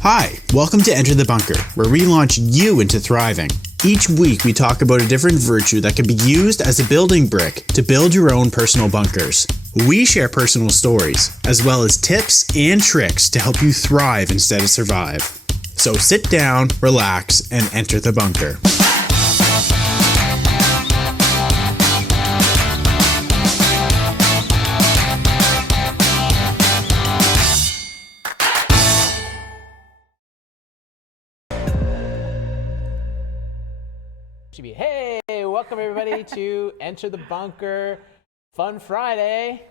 Hi, welcome to Enter the Bunker, where we launch you into thriving. Each week we talk about a different virtue that can be used as a building brick to build your own personal bunkers. We share personal stories, as well as tips and tricks to help you thrive instead of survive. So sit down, relax, and enter the bunker. Hey, welcome everybody to Enter the Bunker Fun Friday.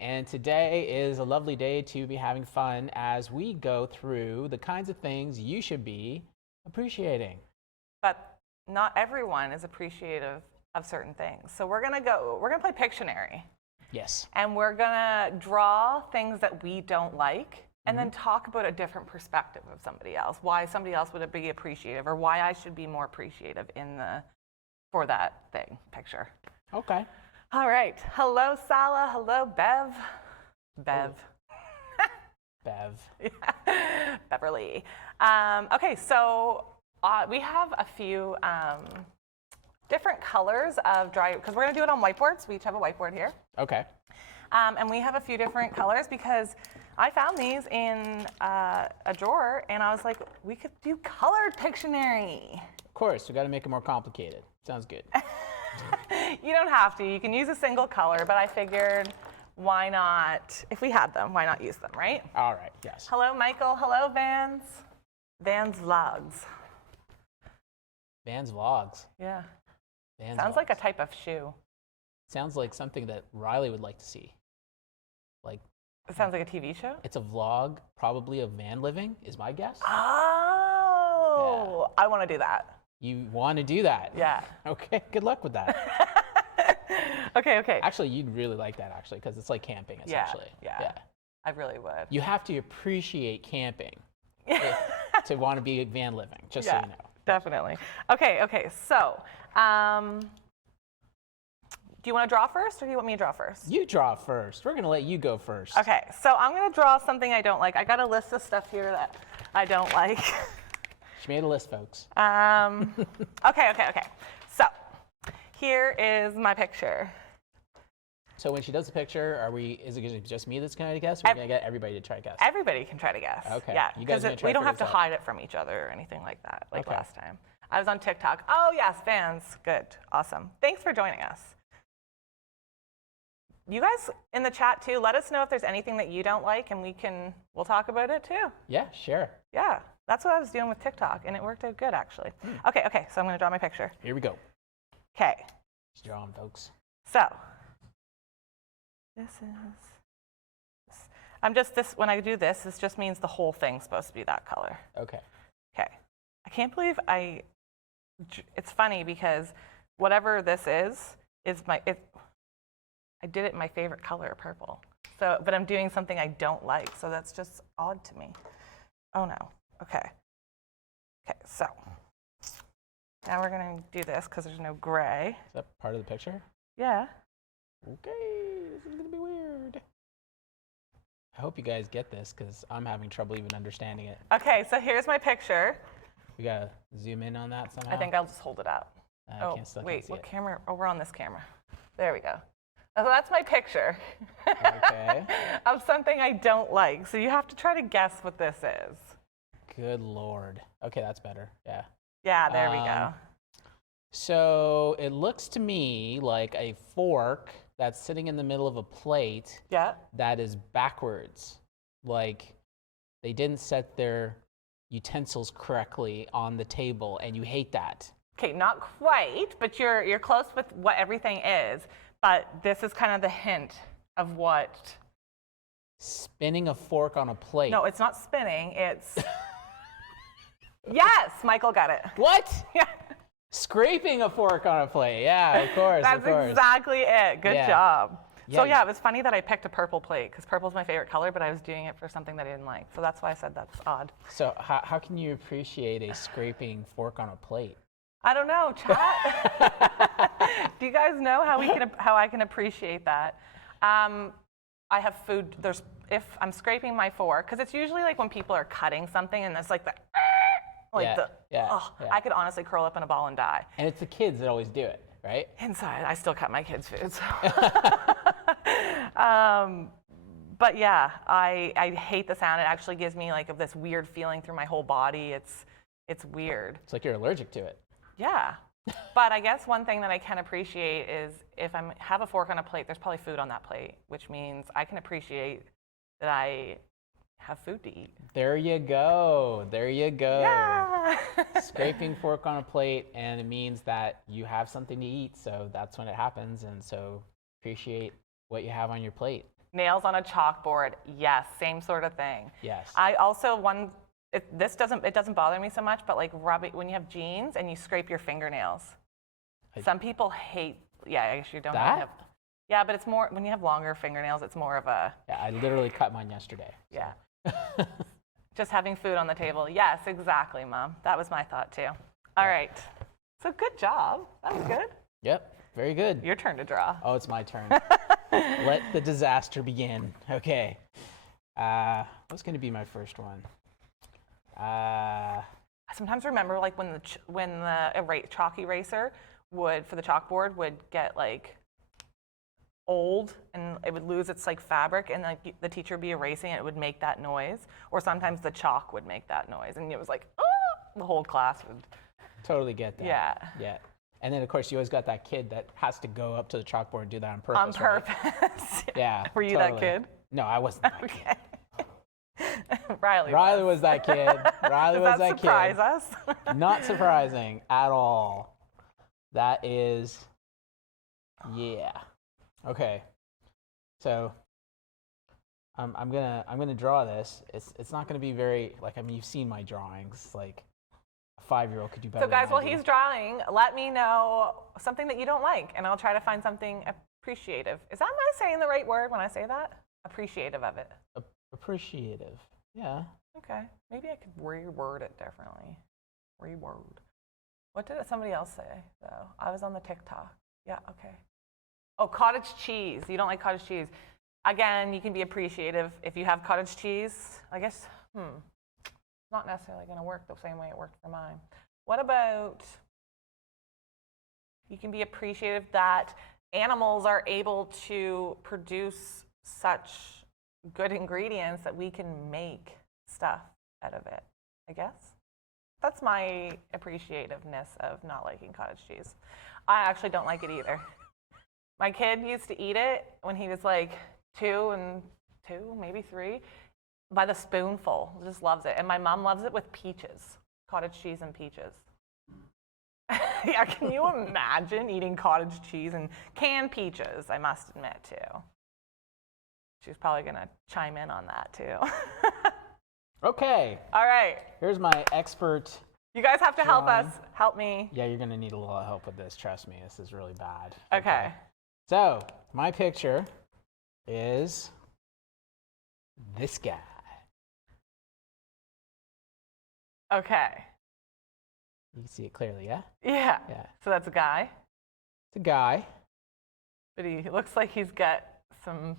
And today is a lovely day to be having fun as we go through the kinds of things you should be appreciating. But not everyone is appreciative of certain things. So we're gonna play Pictionary. Yes. And we're gonna draw things that we don't like and then talk about a different perspective of somebody else, why somebody else would be appreciative or why I should be more appreciative for that picture. Okay. All right. Hello, Sala. Hello, Bev. Bev. Bev. Yeah. Beverly. Okay, so we have a few different colors of dry, because we're going to do it on whiteboards. We each have a whiteboard here. Okay. And we have a few different colors because I found these in a drawer, and I was like, we could do colored Pictionary. Of course, we got to make it more complicated. Sounds good. You don't have to. You can use a single color, but I figured, why not? If we had them, why not use them, right? All right, yes. Hello, Michael. Hello, Vans. Vans Vlogs. Vans Vlogs. Yeah. Vans Sounds Vlogs. like a type of shoe. Sounds like something that Riley would like to see. Like, It sounds like a TV show? it's a vlog, probably of van living, is my guess. Oh, I want to do that. You want to do that? Yeah. Okay, good luck with that. Okay. Actually, you'd really like that, actually, because it's like camping, essentially. Yeah. I really would. You have to appreciate camping to want to be van living, just so you know. Definitely. Okay, so, do you want to draw first, or do you want me to draw first? You draw first. We're going to let you go first. Okay, so I'm going to draw something I don't like. I got a list of stuff here that I don't like. She made a list, folks. Okay. So, here is my picture. So when she does the picture, is it just me that's going to guess, or are we going to get everybody to try to guess? Everybody can try to guess. Okay. Yeah, You guys because are gonna try we to don't have figure to this out. hide it from each other or anything like that, like Okay. last time. I was on TikTok. Oh, yes, fans. Good. Awesome. Thanks for joining us. You guys in the chat, too, let us know if there's anything that you don't like, and we'll talk about it, too. Yeah, sure. Yeah, that's what I was doing with TikTok, and it worked out good, actually. Okay, so I'm going to draw my picture. Here we go. Okay, Just drawing, folks. so when I do this, this just means the whole thing's supposed to be that color. Okay. Okay, I can't believe it's funny because whatever this is I did it in my favorite color, purple. So, but I'm doing something I don't like, so that's just odd to me. Oh no, okay. Okay, so now we're gonna do this because there's no gray. Is that part of the picture? Yeah. Okay, this is going to be weird. I hope you guys get this, because I'm having trouble even understanding it. Okay, so here's my picture. We got to zoom in on that somehow? I think I'll just hold it up. Still Wait, can't see what it. camera? Oh, we're on this camera. There we go. So that's my picture. Okay. Of something I don't like. So you have to try to guess what this is. Good Lord. Okay, that's better. Yeah. Yeah, there we go. So it looks to me like a fork that's sitting in the middle of a plate Yeah. that is backwards. Like they didn't set their utensils correctly on the table, and you hate that. Okay, not quite, but you're close with what everything is. But this is kind of the hint of what. Spinning a fork on a plate. No, it's not spinning. It's. Yes, Michael got it. What? Yeah. Scraping a fork on a plate. Yeah, of course. That's of course. exactly it. Good Yeah. job. So Yeah. it was funny that I picked a purple plate because purple's my favorite color, but I was doing it for something that I didn't like. So that's why I said that's odd. So how can you appreciate a scraping fork on a plate? I don't know, chat. Do you guys know how I can appreciate that? I have food. if I'm scraping my fork, because it's usually like when people are cutting something and it's like the, I could honestly curl up in a ball and die. And it's the kids that always do it, right? Inside, I still cut my kids' food. So. But yeah, I hate the sound. It actually gives me like this weird feeling through my whole body. It's weird. It's like you're allergic to it. Yeah. But I guess one thing that I can appreciate is if I have a fork on a plate, there's probably food on that plate, which means I can appreciate that I have food to eat. There you go. There you go. Yeah. Scraping fork on a plate, and it means that you have something to eat. So that's when it happens. And so appreciate what you have on your plate. Nails on a chalkboard. Yes, same sort of thing. Yes. I also it doesn't bother me so much, but like when you have jeans and you scrape your fingernails. Some people hate. Yeah, I guess you don't that? have. Yeah, but it's more when you have longer fingernails. It's more of a. Yeah, I literally cut mine yesterday. So. Yeah. Just having food on the table. Yes, exactly, Mom. That was my thought too. All right. So good job. That was good. Yep. Very good. Your turn to draw. Oh, it's my turn. Let the disaster begin. Okay. What's going to be my first one? I sometimes remember like when the chalk eraser for the chalkboard would get like old and it would lose its like fabric, and like the teacher would be erasing it, it would make that noise, or sometimes the chalk would make that noise, and it was like, oh, the whole class would. Totally get that. Yeah. Yeah. And then of course you always got that kid that has to go up to the chalkboard and do that on purpose. On purpose. Right? Yeah. Were you that kid? No, I wasn't that Okay. kid. Riley was that kid. Riley was that kid. Surprise us? Not surprising at all. That is, yeah. Okay. So I'm gonna draw this. It's not gonna be very you've seen my drawings. Like a 5-year-old could do better. So guys, than while I do. he's drawing, let me know something that you don't like, and I'll try to find something appreciative. Am I saying the right word when I say that? Appreciative of it. Appreciative. Yeah. Okay. Maybe I could reword it differently. Reword. What did somebody else say, though? I was on the TikTok. Yeah, okay. Oh, cottage cheese. You don't like cottage cheese. Again, you can be appreciative if you have cottage cheese. I guess, not necessarily going to work the same way it worked for mine. What about you can be appreciative that animals are able to produce such good ingredients that we can make stuff out of it, I guess. That's my appreciativeness of not liking cottage cheese. I actually don't like it either. My kid used to eat it when he was like 2, maybe 3, by the spoonful. Just loves it. And my mom loves it with peaches, cottage cheese and peaches. Yeah, can you imagine eating cottage cheese and canned peaches, I must admit, too. She's probably going to chime in on that, too. Okay. All right. Here's my expert. You guys have to help drawing. us. Help me. Yeah, you're going to need a little help with this. Trust me, this is really bad. Okay. So, my picture is this guy. Okay. You can see it clearly, yeah? Yeah. Yeah. So that's a guy, It's a guy. but he looks like he's got some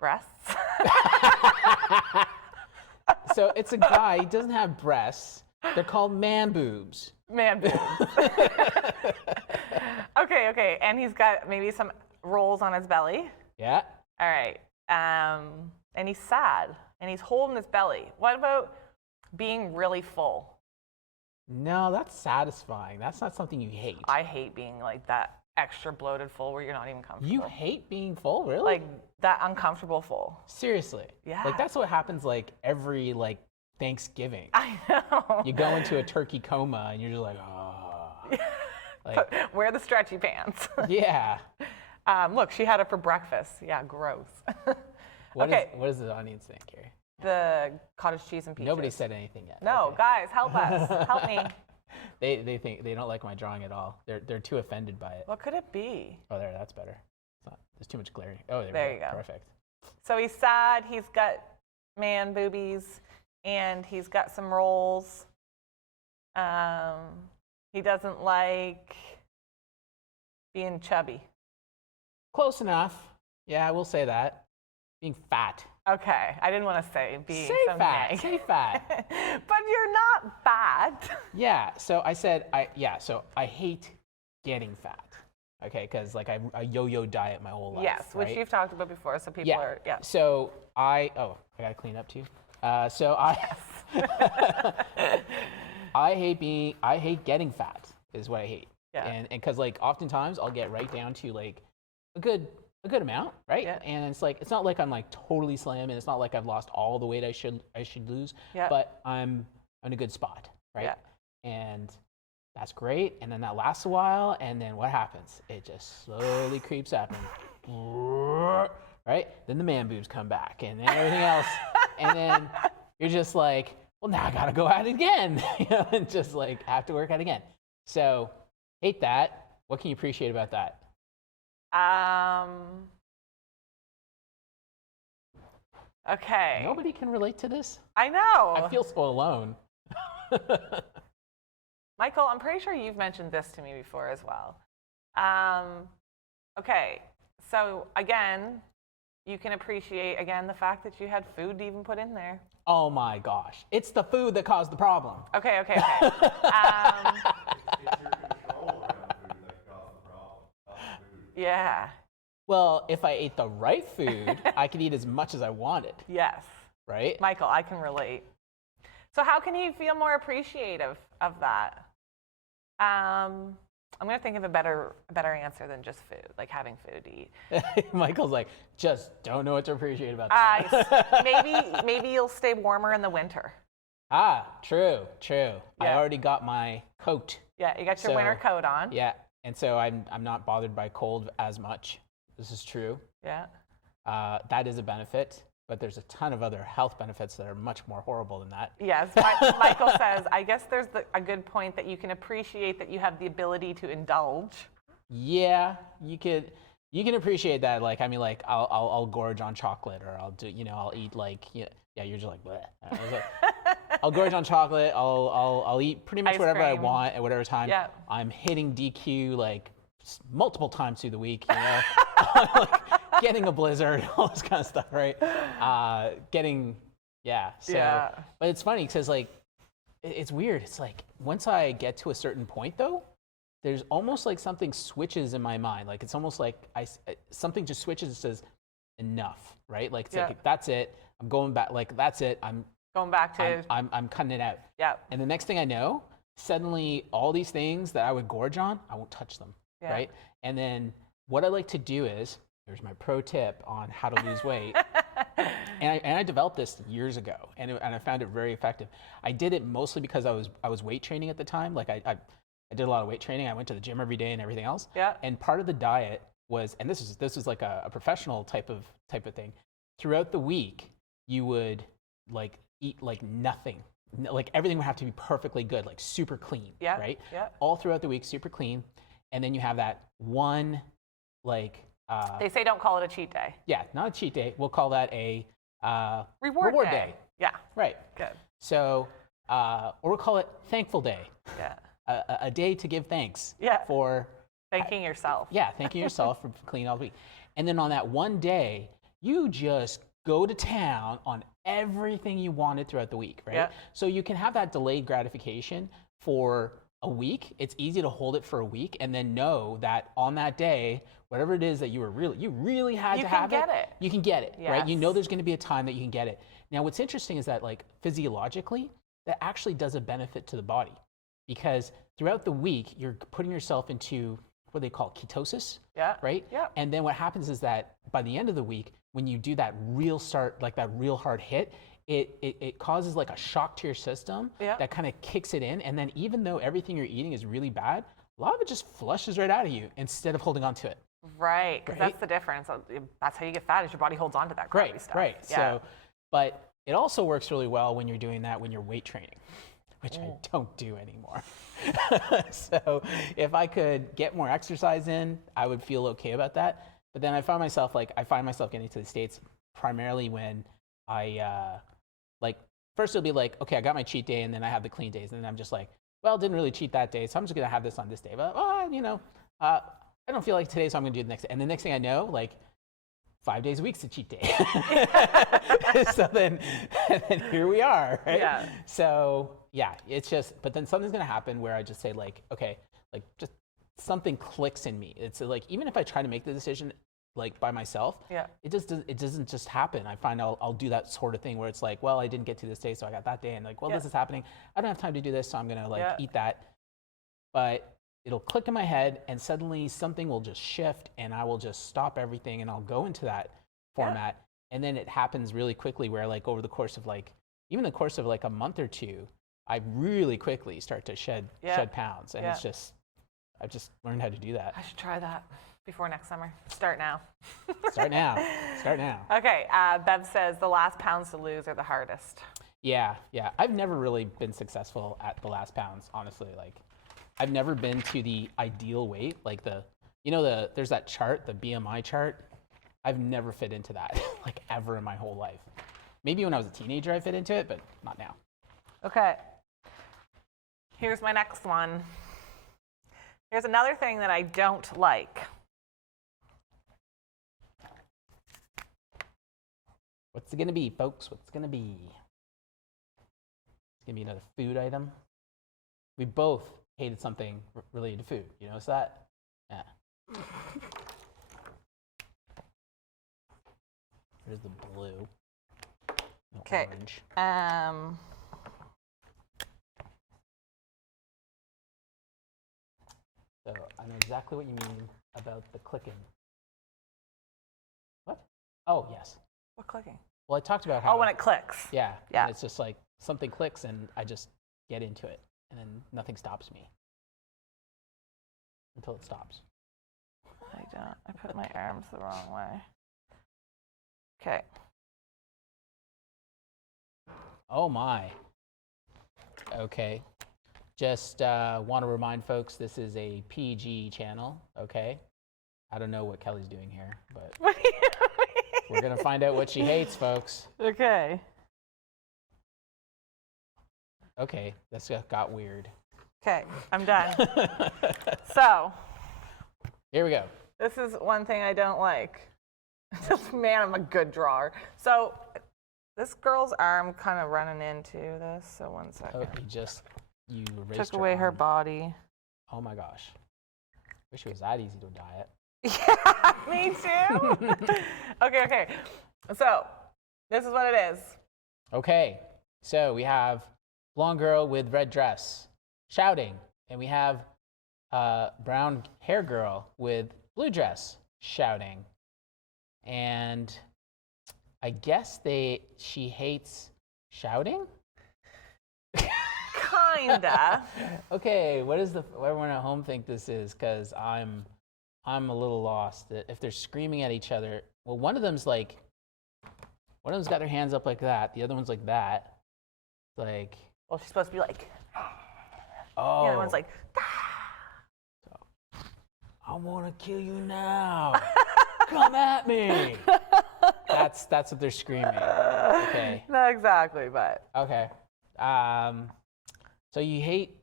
breasts. So it's a guy. He doesn't have breasts. They're called man boobs. Man boobs. Okay. And he's got maybe some rolls on his belly. Yeah. All right. And he's sad, and he's holding his belly. What about being really full? No, that's satisfying. That's not something you hate. I hate being like that extra bloated full where you're not even comfortable. You hate being full, really? Like that uncomfortable full. Seriously? Yeah. Like that's what happens like every Thanksgiving. I know. You go into a turkey coma and you're just like, oh. Like, wear the stretchy pants. yeah. Look, she had it for breakfast. Yeah, gross. What Okay. does the audience think here? The cottage cheese and peaches. Nobody said anything yet. No, Okay. guys, help us. Help me. They think they don't like my drawing at all. They're too offended by it. What could it be? Oh, that's better. There's too much glaring. Oh, There you go. Perfect. So he's sad. He's got man boobies, and he's got some rolls. He doesn't like being chubby. Close enough. Yeah, I will say that. being fat. Okay, I didn't want to say being Say some fat. gang. Say fat. But you're not fat. Yeah. So I said So I hate getting fat. Okay, because like I yo-yo diet my whole life. Yes, which right? you've talked about before, so people Yeah. are, yeah. So I gotta clean up too. So I I hate getting fat is what I hate. Yeah. And because like oftentimes I'll get right down to like a good amount, right? Yeah. And it's like it's not like I'm like totally slim, and it's not like I've lost all the weight I should lose. Yeah. But I'm in a good spot, right? Yeah. And that's great. And then that lasts a while, and then what happens? It just slowly creeps up, and right? Then the man boobs come back, and then everything else, and then you're just like, well, now I gotta go at it again, and just like have to work at it again. So hate that. What can you appreciate about that? Okay. Nobody can relate to this. I know. I feel so alone. Michael, I'm pretty sure you've mentioned this to me before as well. Okay, so again, you can appreciate, again, the fact that you had food to even put in there. Oh my gosh. It's the food that caused the problem. Okay. It's your control around food that caused the problem. Food. Yeah, Well, if I ate the right food, I could eat as much as I wanted, yes. right? Michael, I can relate. So how can you feel more appreciative of that? I'm going to think of a better answer than just food, like having food to eat. Michael's like, just don't know what to appreciate about that. Maybe you'll stay warmer in the winter. True. I Yeah. already got my coat. Yeah, you got your winter coat on. Yeah, and so I'm not bothered by cold as much. This is true. Yeah. That is a benefit, but there's a ton of other health benefits that are much more horrible than that. Yes, Michael says, I guess there's a good point that you can appreciate that you have the ability to indulge. Yeah, you can appreciate that. Like, I mean, like I'll gorge on chocolate, or I'll do, I'll eat like, yeah, you're just like, bleh. I was like, I'll gorge on chocolate. I'll eat pretty much Ice whatever I cream. want at whatever time. Yeah. I'm hitting DQ like multiple times through the week. Like getting a blizzard, all this kind of stuff, right? So, Yeah. But it's funny because like it's weird. It's like once I get to a certain point though, there's almost like something switches in my mind. Like it's almost like something just switches and says enough, right? Like it's like that's it. I'm going back. Like that's it. I'm Going back to, I'm cutting it out. yeah. And the next thing I know, suddenly all these things that I would gorge on, I won't touch them, Yeah. right? And then what I like to do is, here's my pro tip on how to lose weight. And I developed this years ago, and I found it very effective. I did it mostly because I was weight training at the time. Like I did a lot of weight training. I went to the gym every day and everything else. Yeah. And part of the diet was, and this was like a professional type of thing. Throughout the week, you would like eat like nothing. Like everything would have to be perfectly good, like super clean, Yeah, right? yeah. All throughout the week, super clean. And then you have that one, like, They say don't call it a cheat day. yeah, not a cheat day. We'll call that a Reward day. Yeah, Right. good. So, or we'll call it thankful day, Yeah. a day to give thanks Yeah. for, Thanking yourself. yeah, thanking yourself for cleaning all the week. And then on that one day, you just go to town on everything you wanted throughout the week, right? Yeah. So you can have that delayed gratification for a week. It's easy to hold it for a week and then know that on that day, whatever it is that you really had You to can have get it. you can get it, right? You Yes. know there's going to be a time that you can get it. Now, what's interesting is that like physiologically, that actually does a benefit to the body because throughout the week, you're putting yourself into what they call ketosis, Yeah. right? Yeah. And then what happens is that by the end of the week, when you do that real start, like that real hard hit, it causes like a shock to your system Yeah. that kind of kicks it in. And then even though everything you're eating is really bad, a lot of it just flushes right out of you instead of holding on to it. Right, because Right? that's the difference. That's how you get fat is your body holds on to that crappy Right, stuff. right. Yeah. So, but it also works really well when you're doing that when you're weight training, which I don't do anymore. So if I could get more exercise in, I would feel okay about that. But then I find myself getting to the States primarily when I first it'll be like, okay, I got my cheat day and then I have the clean days. And then I'm just like, well, didn't really cheat that day. So I'm just going to have this on this day. But, I don't feel like today, so I'm going to do the next day. And the next thing I know, like 5 days a week's a cheat day. So then here we are, right? Yeah. So yeah, it's just, but then something's gonna happen where I just say like, okay, like just something clicks in me. It's like, even if I try to make the decision like by myself, it doesn't just happen. I find I'll do that sort of thing where it's like, well, I didn't get to this day, so I got that day, and like, well, this is happening. I don't have time to do this, so I'm gonna like eat that. But it'll click in my head, and suddenly something will just shift, and I will just stop everything, and I'll go into that format. And then it happens really quickly where like over the course of like, even the course of like a month or two, I really quickly start to shed pounds. And it's just, I've just learned how to do that. I should try that before next summer. Start now. Start now. Start now. Okay, Bev says the last pounds to lose are the hardest. Yeah. I've never really been successful at the last pounds, honestly. Like, I've never been to the ideal weight, like there's that chart, the BMI chart. I've never fit into that, like ever in my whole life. Maybe when I was a teenager I fit into it, but not now. Okay. Here's my next one. Here's another thing that I don't like. What's it gonna be, folks? What's it gonna be? It's gonna be another food item. We both hated something related to food. You notice that? Yeah. There's the blue. Okay. Orange. So I know exactly what you mean about the clicking. What? Oh, yes. What clicking? Well, I talked about how. Oh, when it clicks. Yeah. Yeah. And it's just like something clicks and I just get into it, and then nothing stops me until it stops. I don't. I put my arms the wrong way. Okay. Oh my. Okay. Just want to remind folks this is a PG channel, okay? I don't know what Kelly's doing here, but What are you doing? we're going to find out what she hates, folks. Okay. Okay, this got weird. Okay, I'm done. So, Here we go. this is one thing I don't like. Man, I'm a good drawer. So, this girl's arm kind of running into this. So, one second. Oh, you erased Took away her arm. body. Oh my gosh. Wish it was that easy to diet. Yeah, me too. Okay. So, this is what it is. Okay, so we have blonde girl with red dress shouting, and we have brown hair girl with blue dress shouting, and I guess she hates shouting. Kinda. Okay, what does everyone at home think this is? Because I'm a little lost. If they're screaming at each other, well, one of them's got their hands up like that. The other one's like that. Like, Well, she's supposed to be like. oh. The other one's like. I want to kill you now. Come at me. That's what they're screaming. Okay. Not exactly, but. Okay. So you hate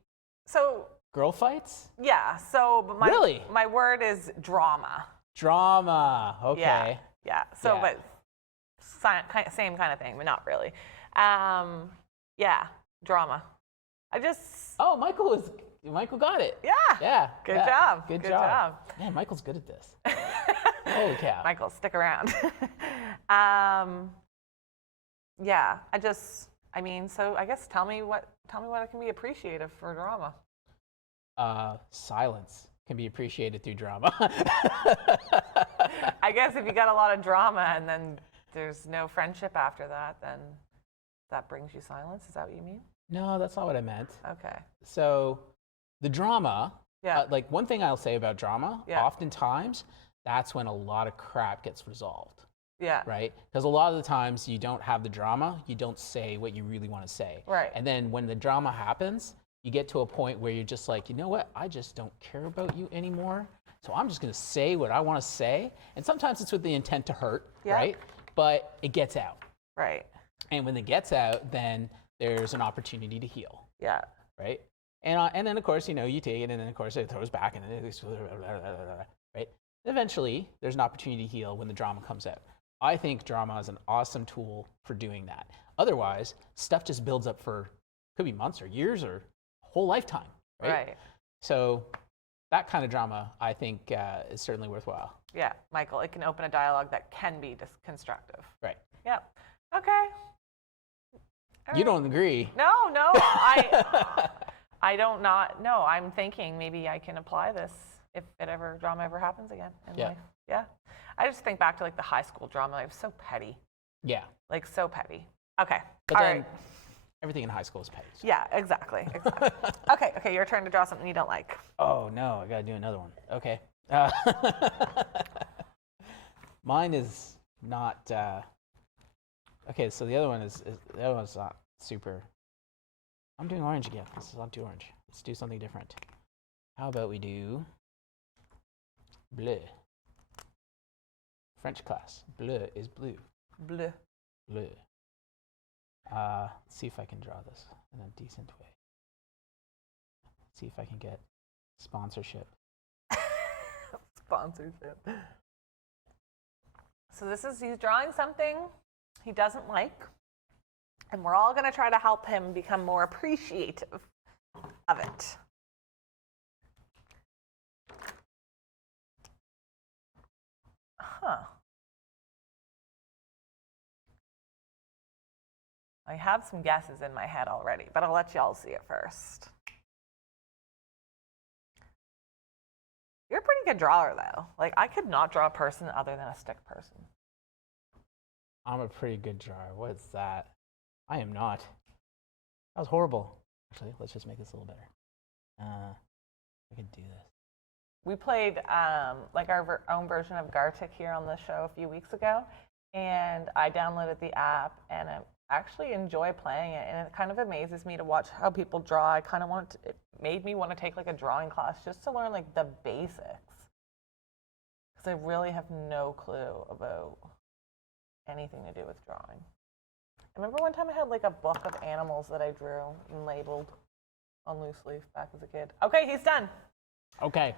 girl fights? Yeah. So, but Really? my word is drama. Drama. Okay. Yeah. So, Yeah. but same kind of thing, but not really. Yeah, drama. Oh, Michael got it. Yeah. Yeah. Good yeah. job. Good Good job. job. Man, Michael's good at this. Holy cow. Michael, stick around. Yeah. So I guess tell me what it can be appreciative for drama. Silence can be appreciated through drama. I guess if you got a lot of drama and then there's no friendship after that, then that brings you silence. Is that what you mean? No, that's not what I meant. Okay. So the drama, Yeah. like one thing I'll say about drama, Yeah. oftentimes that's when a lot of crap gets resolved, Yeah. right? Because a lot of the times you don't have the drama, you don't say what you really want to say. Right. And then when the drama happens, you get to a point where you're just like, you know what? I just don't care about you anymore. So I'm just going to say what I want to say. And sometimes it's with the intent to hurt, Yeah. right? But it gets out. Right. And when it gets out, then there's an opportunity to heal, Yeah. right? And then of course, you take it, and then of course it throws back, and then it's right. Eventually, there's an opportunity to heal when the drama comes out. I think drama is an awesome tool for doing that. Otherwise, stuff just builds up for, could be months or years or a whole lifetime, right? Right. So that kind of drama, I think, is certainly worthwhile. Yeah, Michael, it can open a dialogue that can be constructive. Right. Yeah. Okay. All You right. don't agree. No, I don't not. No, I'm thinking maybe I can apply this if drama ever happens again in Yeah. life. Yeah. I just think back to like the high school drama. It was so petty. Yeah. Like so petty. Okay. But All then right. everything in high school is petty. So. Yeah, exactly. Okay, your turn to draw something you don't like. Oh, no, I got to do another one. Okay. Mine is not. Okay, so the other one's not super. I'm doing orange again. Let's not do orange. Let's do something different. How about we do bleu? French class. Bleu is blue. Bleu. Bleu. Let's see if I can draw this in a decent way. Let's see if I can get sponsorship. Sponsorship. So he's drawing something he doesn't like, and we're all going to try to help him become more appreciative of it. Huh. I have some guesses in my head already, but I'll let y'all see it first. You're a pretty good drawer, though. Like, I could not draw a person other than a stick person. I'm a pretty good drawer. What is that? I am not. That was horrible. Actually, let's just make this a little better. I could do this. We played like our own version of Gartic here on the show a few weeks ago, and I downloaded the app, and I actually enjoy playing it, and it kind of amazes me to watch how people draw. It made me want to take like a drawing class just to learn like the basics, because I really have no clue about anything to do with drawing. I remember one time I had like a book of animals that I drew and labeled on loose leaf back as a kid. Okay, he's done. Okay.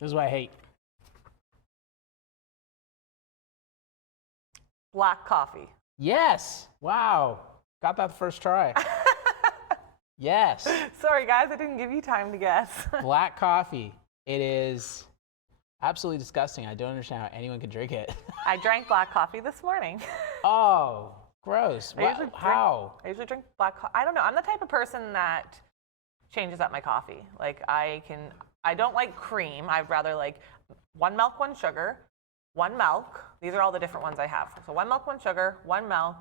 This is what I hate. Black coffee. Yes. Wow. Got that the first try. Yes. Sorry, guys, I didn't give you time to guess. Black coffee. It is absolutely disgusting. I don't understand how anyone can drink it. I drank black coffee this morning. Oh, gross. How? I usually drink black coffee. I don't know. I'm the type of person that changes up my coffee. Like I don't like cream. I'd rather like 1 milk, 1 sugar, 1 milk. These are all the different ones I have. So 1 milk, 1 sugar, 1 milk,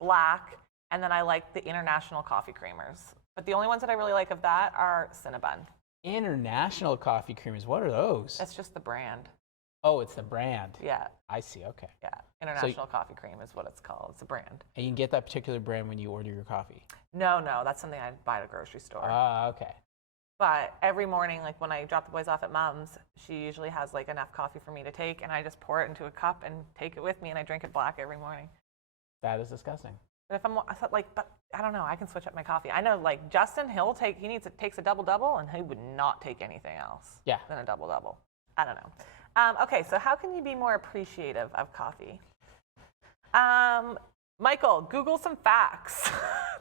black, and then I like the international coffee creamers. But the only ones that I really like of that are Cinnabon. International coffee creamers. What are those? That's just the brand. Oh, it's the brand. Yeah. I see. Okay. Yeah. International coffee cream is what it's called. It's a brand. And you can get that particular brand when you order your coffee. No, that's something I buy at a grocery store. Okay. But every morning, like when I drop the boys off at mom's, she usually has like enough coffee for me to take, and I just pour it into a cup and take it with me, and I drink it black every morning. That is disgusting. But if but I don't know, I can switch up my coffee. I know like Justin, takes a double, and he would not take anything else than a double. I don't know. Okay, so how can you be more appreciative of coffee? Michael, Google some facts.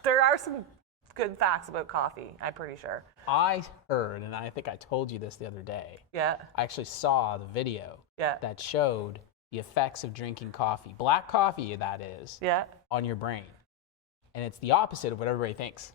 There are some good facts about coffee, I'm pretty sure. I heard, and I think I told you this the other day. Yeah. I actually saw the video that showed the effects of drinking coffee, black coffee that is, on your brain. And it's the opposite of what everybody thinks.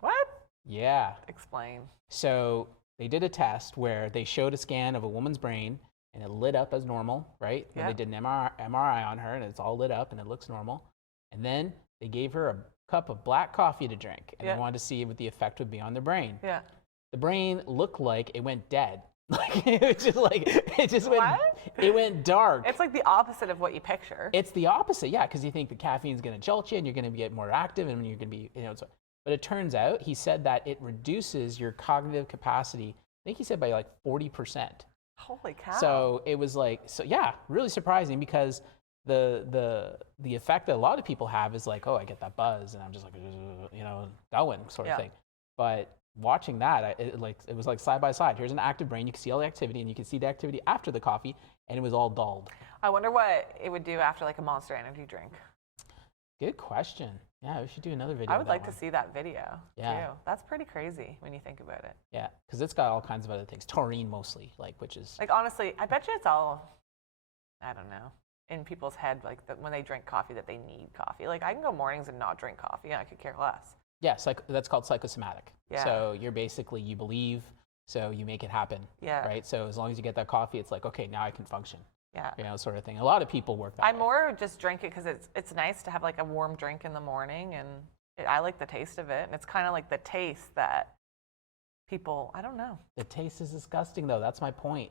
What? Yeah. Explain. So they did a test where they showed a scan of a woman's brain, and it lit up as normal, right? Then they did an MRI on her, and it's all lit up, and it looks normal. And then they gave her a cup of black coffee to drink, and they wanted to see what the effect would be on the brain. Yeah. The brain looked like it went dead. Like it went dark. It's like the opposite of what you picture. It's the opposite, yeah, because you think the caffeine's going to jolt you, and you're going to get more active, and you're going to be, but it turns out, he said that it reduces your cognitive capacity. I think he said by like 40%. Holy cow. So it was really surprising, because the effect that a lot of people have is like, oh, I get that buzz, and I'm just like, going sort of thing. But watching that, it was like side by side. Here's an active brain. You can see all the activity, and you can see the activity after the coffee, and it was all dulled. I wonder what it would do after like a Monster Energy drink. Good question. Yeah, we should do another video. I would like to see that video Yeah. too. That's pretty crazy when you think about it. Yeah, because it's got all kinds of other things. Taurine mostly, like, which is Like honestly, I bet you it's all, I don't know, in people's head, like when they drink coffee that they need coffee. Like I can go mornings and not drink coffee and I could care less. yeah, that's called psychosomatic. Yeah. So you're basically, you believe, so you make it happen. Yeah. Right. So as long as you get that coffee, it's like, okay, now I can function. Yeah. You know, sort of thing. A lot of people work that I way. more just drink it because it's nice to have like a warm drink in the morning, and I like the taste of it, and it's kind of like the taste that people, I don't know. The taste is disgusting, though. That's my point.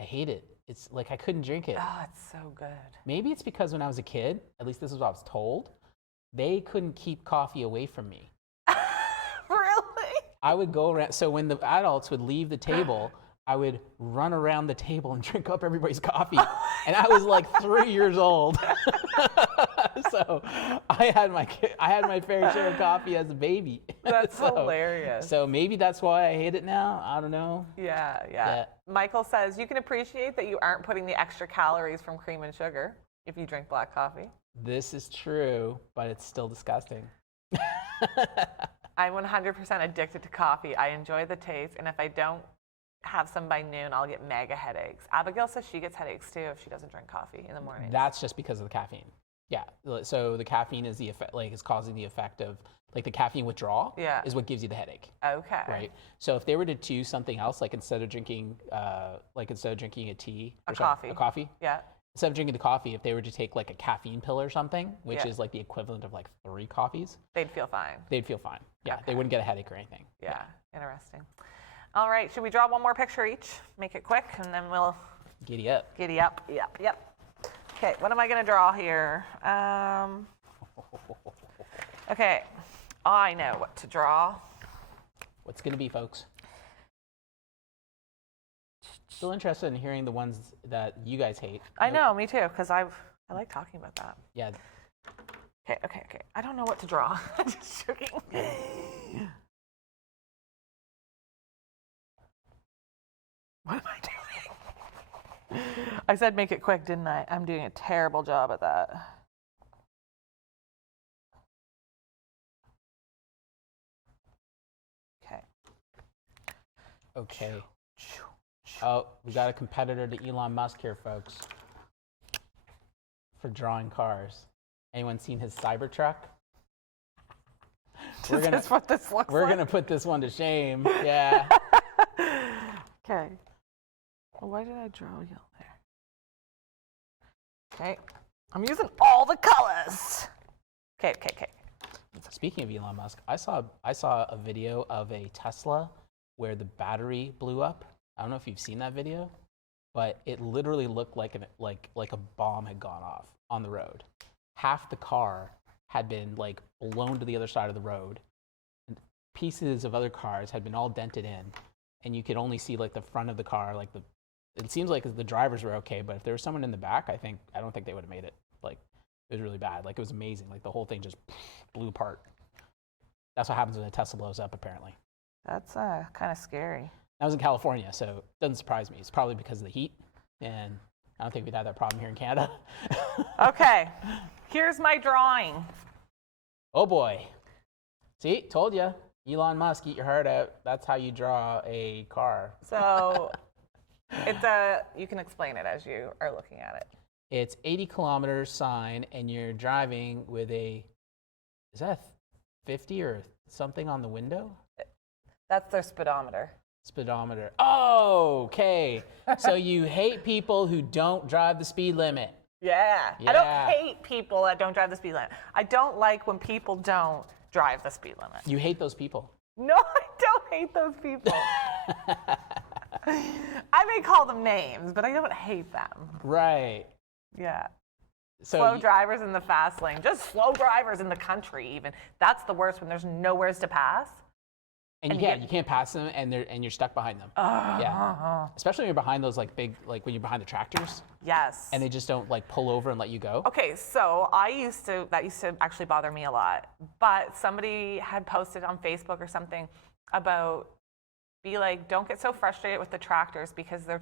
I hate it. It's like I couldn't drink it. Oh, it's so good. Maybe it's because when I was a kid, at least this is what I was told, they couldn't keep coffee away from me. Really? I would go around. So when the adults would leave the table, I would run around the table and drink up everybody's coffee. And I was like 3 years old. So I had my fair share of coffee as a baby. That's hilarious. So maybe that's why I hate it now. I don't know. Yeah. Michael says you can appreciate that you aren't putting the extra calories from cream and sugar if you drink black coffee. This is true, but it's still disgusting. I'm 100% addicted to coffee. I enjoy the taste, and if I don't have some by noon, I'll get mega headaches. Abigail says she gets headaches too if she doesn't drink coffee in the morning. That's just because of the caffeine. Yeah. So the caffeine is the effect, like, is causing the effect of, like, the caffeine withdrawal. Yeah. Is what gives you the headache. Okay. Right. So if they were to do something else, like instead of drinking a tea, Coffee. a coffee. Yeah. Instead of drinking the coffee, if they were to take like a caffeine pill or something, which Yeah. is like the equivalent of like 3 coffees, They'd feel fine. they'd feel fine. Yeah. Okay. They wouldn't get a headache or anything. Yeah. Interesting. All right. Should we draw one more picture each? Make it quick, and then we'll Giddy up. giddy up. Yep. Okay. What am I going to draw here? Okay. I know what to draw. What's gonna be, folks? Still interested in hearing the ones that you guys hate. I know, me too, because I like talking about that. Yeah. Okay. I don't know what to draw. I'm just joking. What am I doing? I said make it quick, didn't I? I'm doing a terrible job at that. Okay. Okay. Oh, we got a competitor to Elon Musk here, folks, for drawing cars. Anyone seen his Cybertruck? That's what this looks We're like. gonna put this one to shame. Yeah. Okay. Why did I draw yellow there? Okay. I'm using all the colors. Okay. Speaking of Elon Musk, I saw a video of a Tesla where the battery blew up. I don't know if you've seen that video, but it literally looked like a bomb had gone off on the road. Half the car had been like blown to the other side of the road, and pieces of other cars had been all dented in, and you could only see like the front of the car. It seems like the drivers were okay, but if there was someone in the back, I don't think they would have made it. Like, it was really bad. Like, it was amazing. Like, the whole thing just blew apart. That's what happens when a Tesla blows up, apparently. That's kind of scary. I was in California, so it doesn't surprise me. It's probably because of the heat, and I don't think we'd have that problem here in Canada. Okay, here's my drawing. Oh boy. See, told you. Elon Musk, eat your heart out. That's how you draw a car. So you can explain it as you are looking at it. It's 80 kilometers sign, and you're driving with is that 50 or something on the window? That's their speedometer. Speedometer. Oh, okay. So you hate people who don't drive the speed limit. Yeah. Yeah. I don't hate people that don't drive the speed limit. I don't like when people don't drive the speed limit. You hate those people. No, I don't hate those people. I may call them names, but I don't hate them. Right. Yeah. So Slow drivers in the fast lane. Just slow drivers in the country even. That's the worst when there's nowheres to pass. And you can't pass them, and you're stuck behind them. Yeah. Especially when you're behind those like big, like when you're behind the tractors. Yes. And they just don't like pull over and let you go. Okay, so that used to actually bother me a lot. But somebody had posted on Facebook or something about be like, don't get so frustrated with the tractors because they're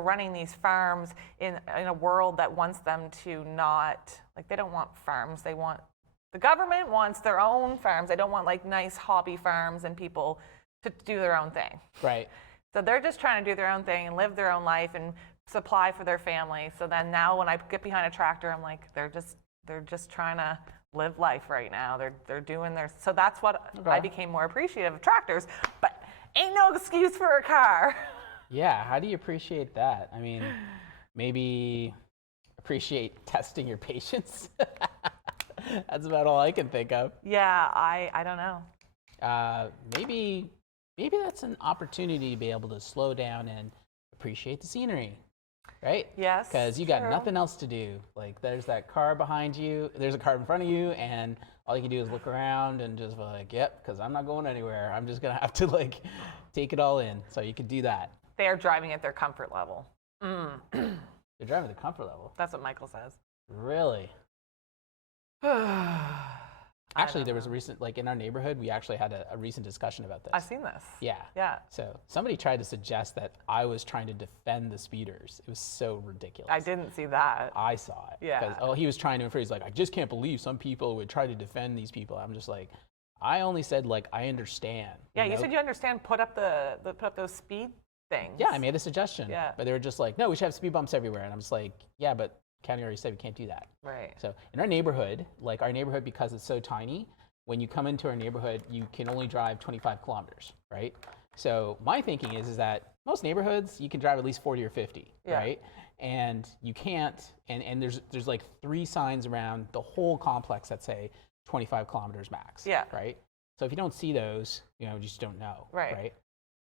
running these farms in a world that wants them to not, like they don't want farms, the government wants their own farms. They don't want like nice hobby farms and people to do their own thing. Right. So they're just trying to do their own thing and live their own life and supply for their family. So then now when I get behind a tractor, I'm like, they're just trying to live life right now. They're doing their, so that's what I became more appreciative of tractors, but ain't no excuse for a car. Yeah, how do you appreciate that? I mean, maybe appreciate testing your patience. That's about all I can think of. Yeah, I don't know. Maybe that's an opportunity to be able to slow down and appreciate the scenery, right? Yes. Because you got true. nothing else to do. Like there's that car behind you, there's a car in front of you, and all you can do is look around and just be like, yep, because I'm not going anywhere. I'm just gonna have to like take it all in. So you could do that. They are driving at their comfort level. They're driving at the comfort level. That's what Michael says. Really? Actually, there was a recent, like in our neighborhood, we actually had a recent discussion about this. I've seen this. Yeah. Yeah. So somebody tried to suggest that I was trying to defend the speeders. It was so ridiculous. I didn't see that. I saw it. Yeah. Because, he was trying to infer. He's like, I just can't believe some people would try to defend these people. I'm just like, I only said like I understand. Yeah, you know? said you understand. Put up those speed things. Yeah, I made a suggestion. Yeah. But they were just like, no, we should have speed bumps everywhere. And I'm just like, yeah, but county already said we can't do that. Right. So in our neighborhood, because it's so tiny, when you come into our neighborhood, you can only drive 25 kilometers, right? So my thinking is that most neighborhoods, you can drive at least 40 or 50, Yeah. right? And you can't, and there's like 3 signs around the whole complex that say 25 kilometers max, Yeah. right? So if you don't see those, you just don't know, Right.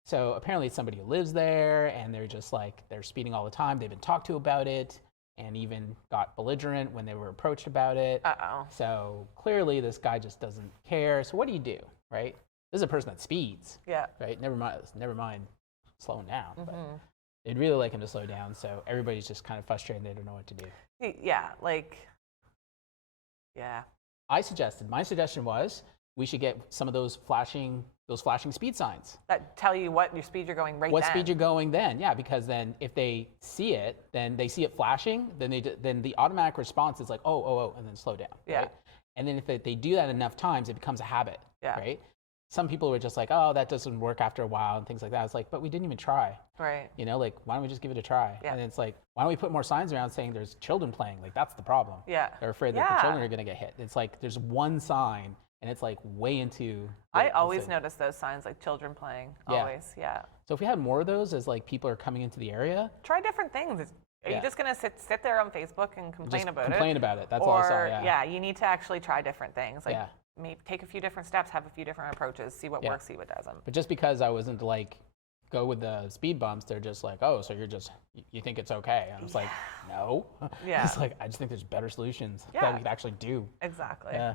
So apparently it's somebody who lives there, and they're just like, they're speeding all the time. They've been talked to about it, and even got belligerent when they were approached about it. Uh-oh. So clearly this guy just doesn't care. So what do, right? This is a person that speeds, Yeah. right? Never mind slowing down. But they'd really like him to slow down, so everybody's just kind of frustrated. They don't know what to do. Yeah, yeah. My suggestion was we should get some of those flashing speed signs. That tell you what your speed you're going right What then. speed you're going then, yeah, because then if they see it, then they see it flashing, then the automatic response is like, oh, and then slow down, Yeah. right? And then if they do that enough times, it becomes a habit, Yeah. right? Some people were just like, oh, that doesn't work after a while and things like that. It's like, but we didn't even try, Right. like, why don't we just give it a try? Yeah. And it's like, why don't we put more signs around saying there's children playing? Like, that's the problem. Yeah. They're afraid that Yeah. the children are going to get hit. It's like, there's one sign, and it's like way into. I always notice those signs, like children playing. Yeah. Always, yeah. So if we had more of those as like people are coming into the area, Try different things. Are Yeah. you just gonna sit there on Facebook and complain just about complain it? about it. That's all I saw. Or Yeah. you need to actually try different things. Like Yeah. maybe take a few different steps, have a few different approaches, see what Yeah. works, see what doesn't. But just because I wasn't like go with the speed bumps, they're just like, oh, so you think it's okay? And I was like, no. Yeah. It's like I just think there's better solutions Yeah. that we could actually do. Exactly. Yeah.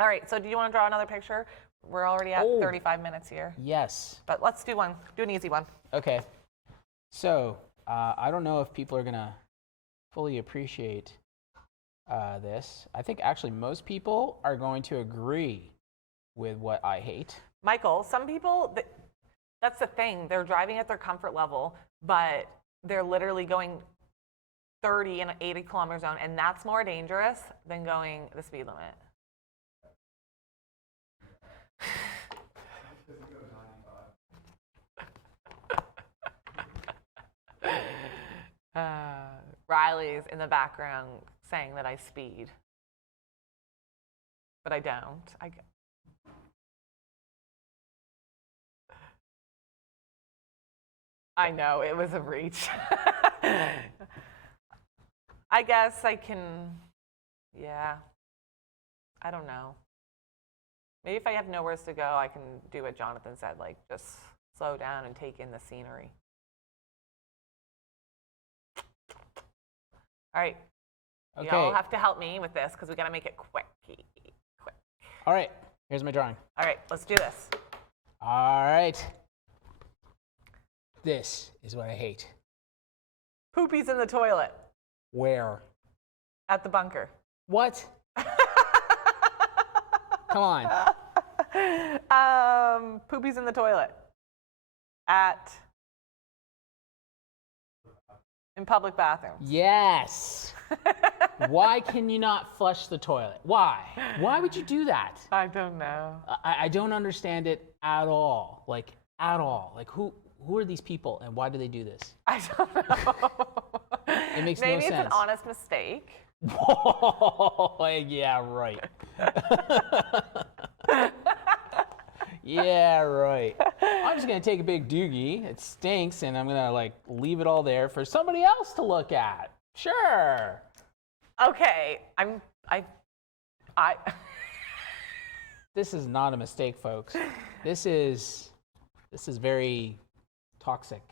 All right. So do you want to draw another picture? We're already at Oh. 35 minutes here, Yes. but let's do one. Do an easy one. Okay. So I don't know if people are gonna fully appreciate this. I think actually most people are going to agree with what I hate. Michael, some people, that's the thing. They're driving at their comfort level, but they're literally going 30 in an 80 kilometer zone, and that's more dangerous than going the speed limit. Riley's in the background saying that I speed, but I don't. I know, it was a reach. I guess I can, yeah. I don't know. Maybe if I have nowhere to go, I can do what Jonathan said, like just slow down and take in the scenery. All right. Okay. Y'all have to help me with this because we got to make it quick. All right. Here's my drawing. All right, let's do this. All right. This is what I hate. Poopies in the toilet Where? at the bunker. What? Come on. Poopies in the toilet. In public bathrooms. Yes. Why can you not flush the toilet? Why? Why would you do that? I don't know. I don't understand it at all. Like, at all. Like, who are these people and why do they do this? I don't know. It makes Maybe no sense. it's an honest mistake. Yeah, right. Yeah, right. I'm just gonna take a big doogie. It stinks, and I'm gonna like leave it all there for somebody else to look at. Sure. Okay, I. This is not a mistake, folks. This is very toxic.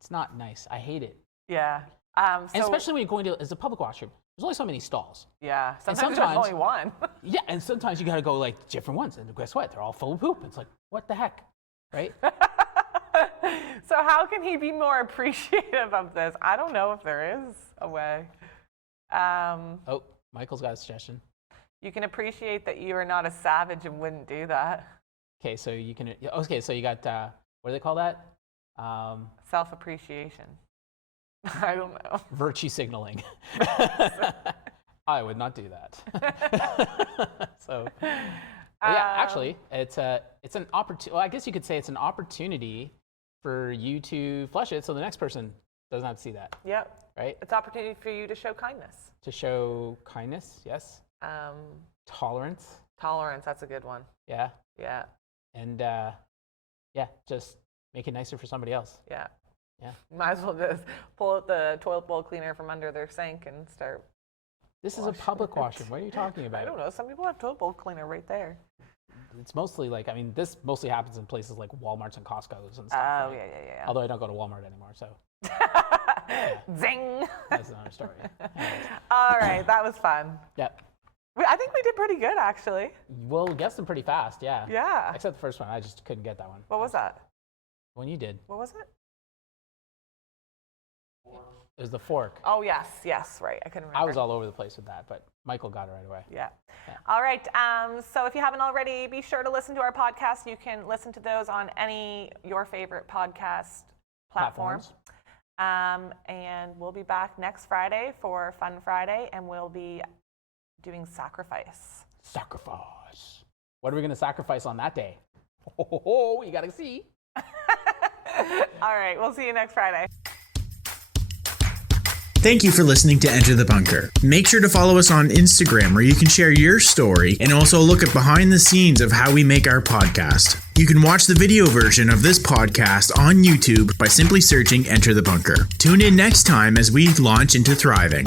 It's not nice. I hate it. Yeah. And especially when you're going to as a public washroom. There's only so many stalls. Yeah. Sometimes there's only one. Yeah, and sometimes you gotta go like different ones, and guess what? They're all full of poop. It's like, what the heck, right? So how can he be more appreciative of this? I don't know if there is a way. Oh, Michael's got a suggestion. You can appreciate that you are not a savage and wouldn't do that. Okay, so you can. Okay, so you got what do they call that? Self-appreciation. I don't know. Virtue signaling. I would not do that. So, yeah, actually, it's an opportunity. Well, I guess you could say it's an opportunity for you to flush it, so the next person doesn't have to see that. Yep. Right. It's an opportunity for you to show kindness. To show kindness, yes. Tolerance. Tolerance. That's a good one. Yeah. Yeah. And yeah, just make it nicer for somebody else. Yeah. Yeah. Might as well just pull out the toilet bowl cleaner from under their sink and start. This is a public washroom. What are you talking about? I don't know. Some people have toilet bowl cleaner right there. It's mostly like, I mean, this mostly happens in places like Walmarts and Costco's and stuff. Oh, right? yeah. Although I don't go to Walmart anymore, so Zing. that's another story. Anyways. All right, that was fun. Yep. I think we did pretty good, actually. We'll guess them pretty fast, yeah. Yeah. Except the first one. I just couldn't get that one. What was that? When you did. What was it? It was the fork. Oh, yes, right. I couldn't remember. I was all over the place with that, but Michael got it right away. Yeah. Yeah. All right. So if you haven't already, be sure to listen to our podcast. You can listen to those on your favorite podcast platform. And we'll be back next Friday for Fun Friday, and we'll be doing sacrifice. Sacrifice. What are we going to sacrifice on that day? Oh, you got to see. All right. We'll see you next Friday. Thank you for listening to Enter the Bunker. Make sure to follow us on Instagram where you can share your story and also look at behind the scenes of how we make our podcast. You can watch the video version of this podcast on YouTube by simply searching Enter the Bunker. Tune in next time as we launch into thriving.